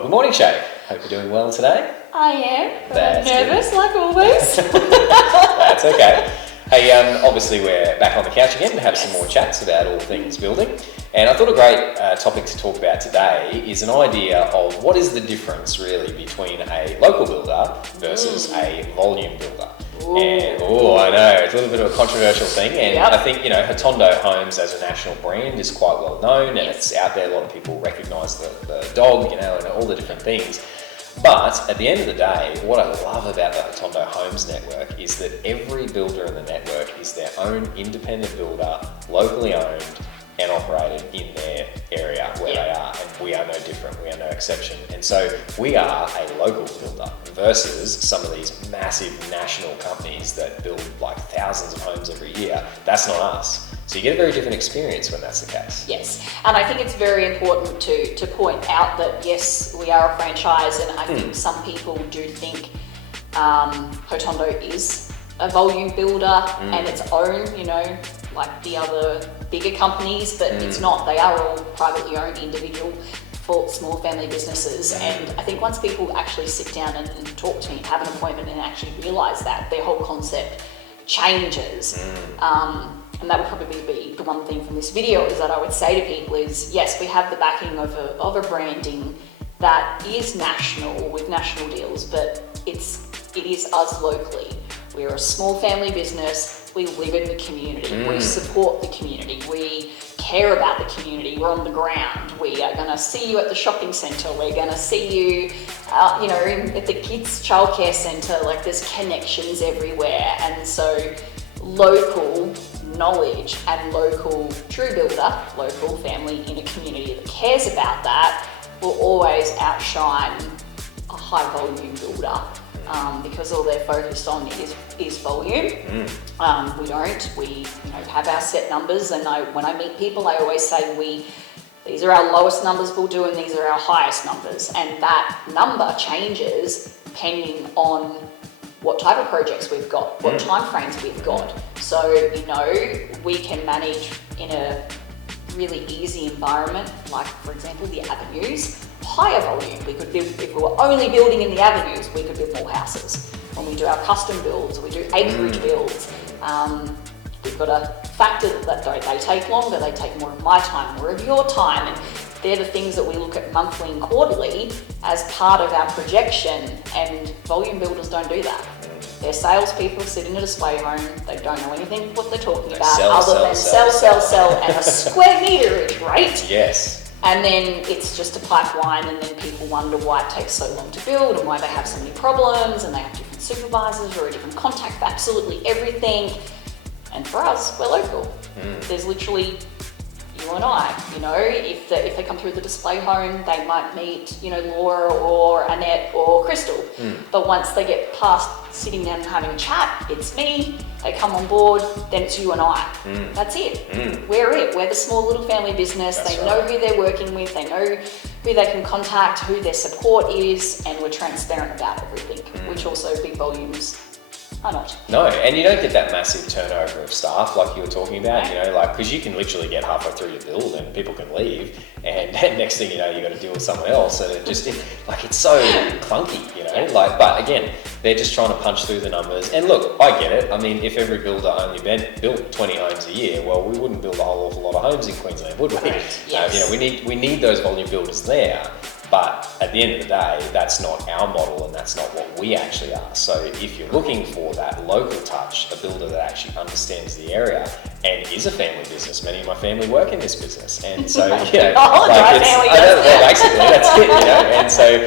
Well, good morning, Shay. Hope you're doing well today. I am. That's nervous, like always. That's okay. Hey, obviously we're back on the couch again to have some Yes. more chats about all things building. And I thought a great topic to talk about today is an idea of what is the difference really between a local builder versus a volume builder. And I know, it's a little bit of a controversial thing, and Yep. I think, Hotondo Homes as a national brand is quite well known, and Yes. it's out there. A lot of people recognise the dog, and all the different things. But at the end of the day, what I love about the Hotondo Homes network is that every builder in the network is their own independent builder, locally owned and operated in their area where they are. And we are no different, we are no exception. And so we are a local builder versus some of these massive national companies that build like thousands of homes every year. That's not us. So you get a very different experience when that's the case. Yes, and I think it's very important to point out that yes, we are a franchise, and I think some people do think Hotondo is a volume builder and its own, like the other bigger companies, but it's not. They are all privately owned, individual, for small family businesses. And I think once people actually sit down and talk to me, have an appointment, and actually realise that their whole concept changes. And that would probably be the one thing from this video is that I would say to people is, yes, we have the backing of a branding that is national with national deals, but it is us locally. We're a small family business. We live in the community. We support the community. We care about the community. We're on the ground. We are going to see you at the shopping centre. We're going to see you, at the kids' childcare centre. Like, there's connections everywhere. And so local knowledge and local true builder, local family in a community that cares about that will always outshine a high volume builder. Because all they're focused on is volume. We have our set numbers, and when I meet people, I always say these are our lowest numbers we'll do, and these are our highest numbers, and that number changes depending on what type of projects we've got, what time frames we've got. So, we can manage in a really easy environment, like for example, the avenues, higher volume. We could build, if we were only building in the avenues, we could build more houses. When we do our custom builds, we do acreage builds, we've got to factor that they take longer, they take more of my time, more of your time, and they're the things that we look at monthly and quarterly as part of our projection, and volume builders don't do that. They're salespeople sit in a display room, they don't know anything what they're talking about other than sell, and a square meterage, right? Yes. And then it's just a pipeline, and then people wonder why it takes so long to build and why they have so many problems, and they have different supervisors or a different contact for absolutely everything. And for us, we're local. There's literally you and I, if they come through the display home, they might meet, Laura or Annette or Crystal. But once they get past sitting down and having a chat, it's me, they come on board, then it's you and I. That's it. We're it. We're the small little family business. That's they know who they're working with, they know who they can contact, who their support is, and we're transparent about everything, which also big volumes are not. No, and you don't get that massive turnover of staff like you were talking about, because you can literally get halfway through your build and people can leave, and next thing you know, you got to deal with someone else, and it's so clunky, but again, they're just trying to punch through the numbers. And look, I get it. I mean, if every builder only built 20 homes a year, well, we wouldn't build a whole awful lot of homes in Queensland, would we? Yes. We need those volume builders there. But at the end of the day, that's not our model, and that's not what we actually are. So if you're looking for that local touch, a builder that actually understands the area and is a family business, many of my family work in this business, and so family basically that's it, And so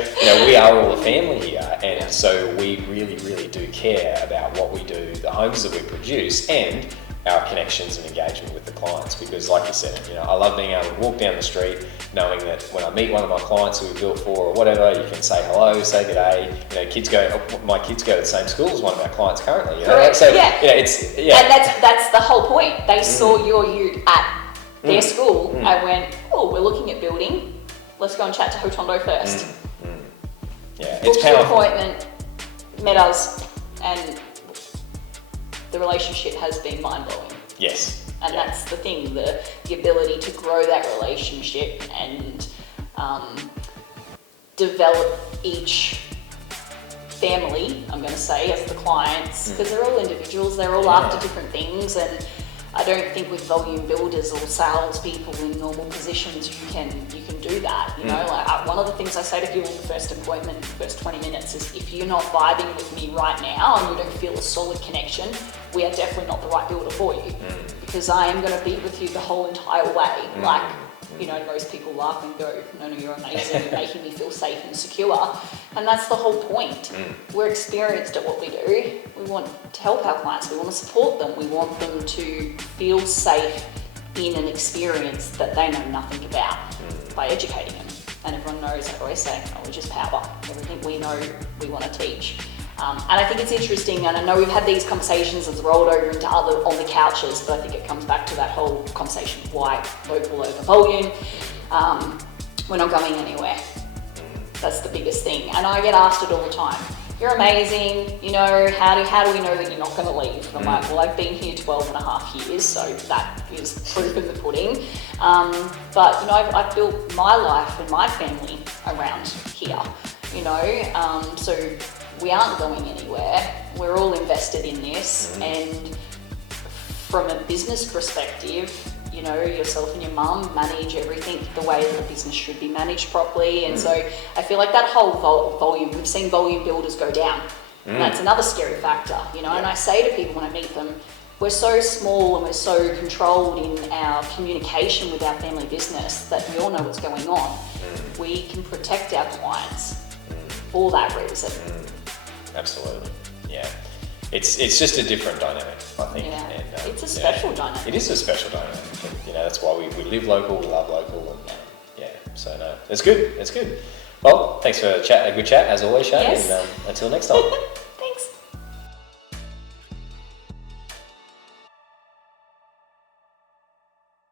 we are all a family here, and so we really, really do care about what we do, the homes that we produce, and our connections and engagement with the clients. Because like you said, I love being able to walk down the street knowing that when I meet one of my clients who we built for or whatever, you can say hello, say good day. My kids go to the same school as one of our clients currently. Correct. So it's and that's the whole point. They saw your ute at their school and went, oh, we're looking at building. Let's go and chat to Hotondo first. Yeah, Booked it's an powerful. appointment, met us, and the relationship has been mind-blowing. Yes. And that's the thing, the ability to grow that relationship and develop each family, I'm going to say, as the clients, because they're all individuals, they're all after different things, and I don't think with volume builders or salespeople in normal positions you can do that. You know, like one of the things I say to people in the first appointment, the first 20 minutes, is if you're not vibing with me right now and you don't feel a solid connection, we are definitely not the right builder for you, because I am going to be with you the whole entire way. Like, you know, most people laugh and go, no, you're amazing, you're making me feel safe and secure. And that's the whole point. We're experienced at what we do. We want to help our clients. We want to support them. We want them to feel safe in an experience that they know nothing about by educating them. And everyone knows, like I always say, knowledge is power. Everything we know, we want to teach. And I think it's interesting, and I know we've had these conversations that's rolled over into other on the couches, but I think it comes back to that whole conversation of why local over volume. We're not going anywhere. That's the biggest thing. And I get asked it all the time. You're amazing, you know, how do we know that you're not going to leave? And I'm like, well, I've been here 12 and a half years, so that is proof in the pudding. But, you know, I've built my life and my family around here, you know, so we aren't going anywhere. We're all invested in this, and from a business perspective, you know, yourself and your mum manage everything the way that the business should be managed properly. And so I feel like that whole volume, we've seen volume builders go down. And that's another scary factor, you know. And I say to people when I meet them, we're so small and we're so controlled in our communication with our family business that we all know what's going on. We can protect our clients for that reason. Absolutely, yeah. It's just a different dynamic, I think. Yeah, and, it's a special dynamic. It is a special dynamic, and, you know, that's why we live local, we love local, and so no, it's good. Well, thanks for a good chat as always, Shane, Yes. and until next time.